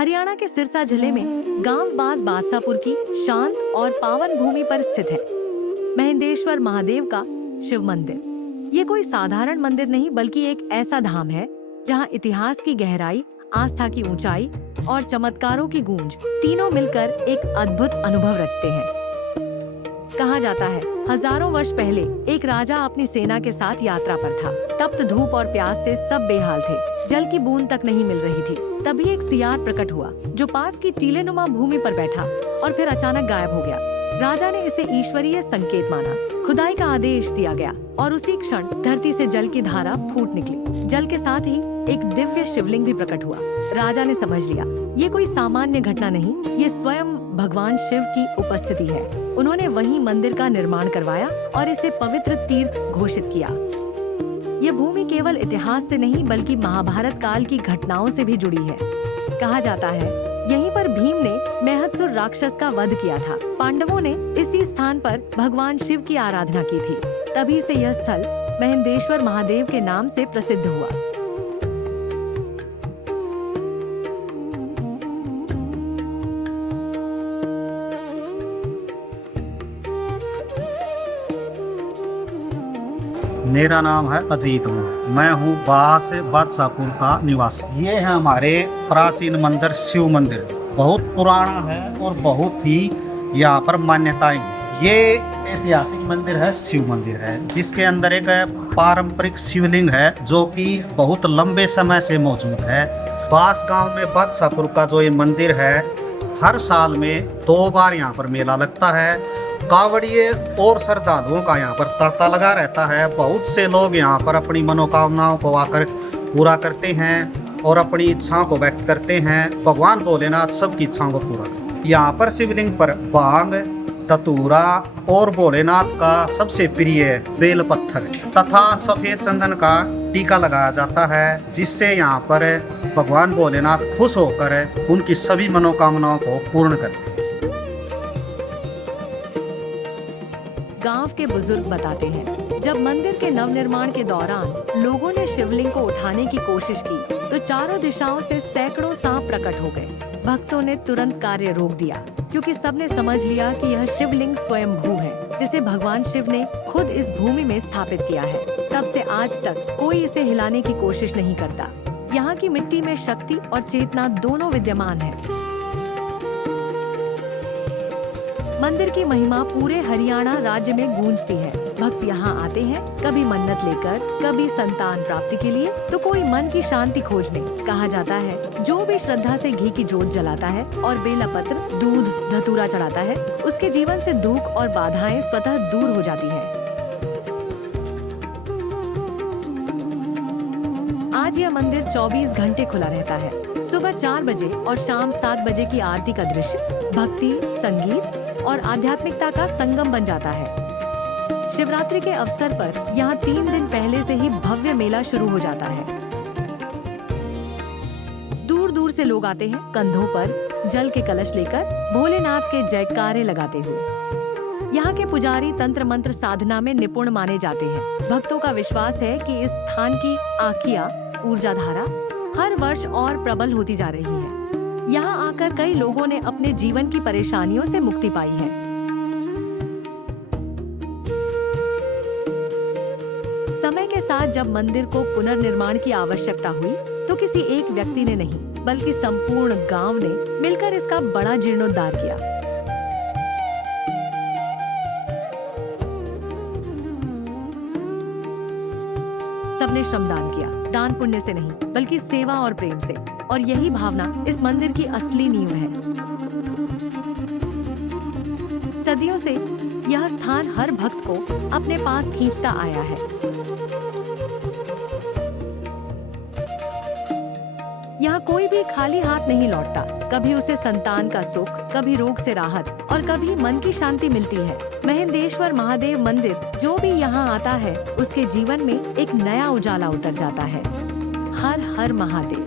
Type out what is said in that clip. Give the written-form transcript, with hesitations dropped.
हरियाणा के सिरसा जिले में गांव बास बादशाहपुर की शांत और पावन भूमि पर स्थित है महेंदेश्वर महादेव का शिव मंदिर। ये कोई साधारण मंदिर नहीं बल्कि एक ऐसा धाम है जहां इतिहास की गहराई, आस्था की ऊंचाई और चमत्कारों की गूंज तीनों मिलकर एक अद्भुत अनुभव रचते हैं। कहा जाता है हजारों वर्ष पहले एक राजा अपनी सेना के साथ यात्रा पर था। तप्त धूप और प्यास से सब बेहाल थे, जल की बूंद तक नहीं मिल रही थी। तभी एक सियार प्रकट हुआ जो पास की टीलेनुमा भूमि पर बैठा और फिर अचानक गायब हो गया। राजा ने इसे ईश्वरीय संकेत माना। खुदाई का आदेश दिया गया और उसी क्षण धरती से जल की धारा फूट निकली। जल के साथ ही एक दिव्य शिवलिंग भी प्रकट हुआ। राजा ने समझ लिया ये कोई सामान्य घटना नहीं, ये स्वयं भगवान शिव की उपस्थिति है। उन्होंने वहीं मंदिर का निर्माण करवाया और इसे पवित्र तीर्थ घोषित किया। ये भूमि केवल इतिहास से नहीं बल्कि महाभारत काल की घटनाओं से भी जुड़ी है। कहा जाता है यहीं पर भीम ने मैहतसुर राक्षस का वध किया था। पांडवों ने इसी स्थान पर भगवान शिव की आराधना की थी। तभी से यह स्थल महेंदेश्वर महादेव के नाम से प्रसिद्ध हुआ। मेरा नाम है अजीत हूँ। मैं हूँ बास बादशाहपुर का निवासी। ये है हमारे प्राचीन मंदिर, शिव मंदिर। बहुत पुराना है और बहुत ही यहाँ पर मान्यताएं हैं। ये ऐतिहासिक मंदिर है, शिव मंदिर है, जिसके अंदर एक पारंपरिक शिवलिंग है जो कि बहुत लंबे समय से मौजूद है। बास गांव में बादशाहपुर का जो ये मंदिर है, हर साल में 2 बार यहाँ पर मेला लगता है। कावड़िए और श्रद्धालुओं का यहाँ पर तांता लगा रहता है। बहुत से लोग यहाँ पर अपनी मनोकामनाओं को आकर पूरा करते हैं और अपनी इच्छाओं को व्यक्त करते हैं। भगवान भोलेनाथ सबकी इच्छाओं को पूरा करते हैं। यहाँ पर शिवलिंग पर भांग, धतूरा और भोलेनाथ का सबसे प्रिय बेल पत्थर तथा सफेद चंदन का टीका लगाया जाता है, जिससे यहाँ पर भगवान भोलेनाथ खुश होकर उनकी सभी मनोकामनाओं को पूर्ण करते हैं। गांव के बुजुर्ग बताते हैं जब मंदिर के नवनिर्माण के दौरान लोगों ने शिवलिंग को उठाने की कोशिश की तो चारों दिशाओं से सैकड़ों सांप प्रकट हो गए। भक्तों ने तुरंत कार्य रोक दिया क्योंकि सबने समझ लिया कि यह शिवलिंग स्वयंभू है, जिसे भगवान शिव ने खुद इस भूमि में स्थापित किया है। तब से आज तक कोई इसे हिलाने की कोशिश नहीं करता। यहाँ की मिट्टी में शक्ति और चेतना दोनों विद्यमान है। मंदिर की महिमा पूरे हरियाणा राज्य में गूंजती है। भक्त यहाँ आते हैं, कभी मन्नत लेकर, कभी संतान प्राप्ति के लिए, तो कोई मन की शांति खोजने। कहा जाता है जो भी श्रद्धा से घी की जोत जलाता है और बेलपत्र, दूध, धतूरा चढ़ाता है, उसके जीवन से दुख और बाधाएं स्वतः दूर हो जाती है। आज यह मंदिर 24 घंटे खुला रहता है। सुबह 4 बजे और शाम 7 बजे की आरती का दृश्य भक्ति, संगीत और आध्यात्मिकता का संगम बन जाता है। शिवरात्रि के अवसर पर यहाँ 3 दिन पहले से ही भव्य मेला शुरू हो जाता है। दूर दूर से लोग आते हैं, कंधों पर जल के कलश लेकर भोलेनाथ के जयकारे लगाते हुए। यहाँ के पुजारी तंत्र मंत्र साधना में निपुण माने जाते हैं। भक्तों का विश्वास है कि इस स्थान की आँखियाँ, ऊर्जा धारा हर वर्ष और प्रबल होती जा रही है। यहाँ आकर कई लोगों ने अपने जीवन की परेशानियों से मुक्ति पाई है। समय के साथ जब मंदिर को पुनर्निर्माण की आवश्यकता हुई तो किसी एक व्यक्ति ने नहीं बल्कि संपूर्ण गांव ने मिलकर इसका बड़ा जीर्णोद्धार किया। सबने श्रमदान किया, दान पुण्य से नहीं बल्कि सेवा और प्रेम से, और यही भावना इस मंदिर की असली नींव है। सदियों से यह स्थान हर भक्त को अपने पास खींचता आया है। यहाँ कोई भी खाली हाथ नहीं लौटता। कभी उसे संतान का सुख, कभी रोग से राहत और कभी मन की शांति मिलती है। महेंदेश्वर महादेव मंदिर जो भी यहाँ आता है उसके जीवन में एक नया उजाला उतर जाता है। हर हर महादेव।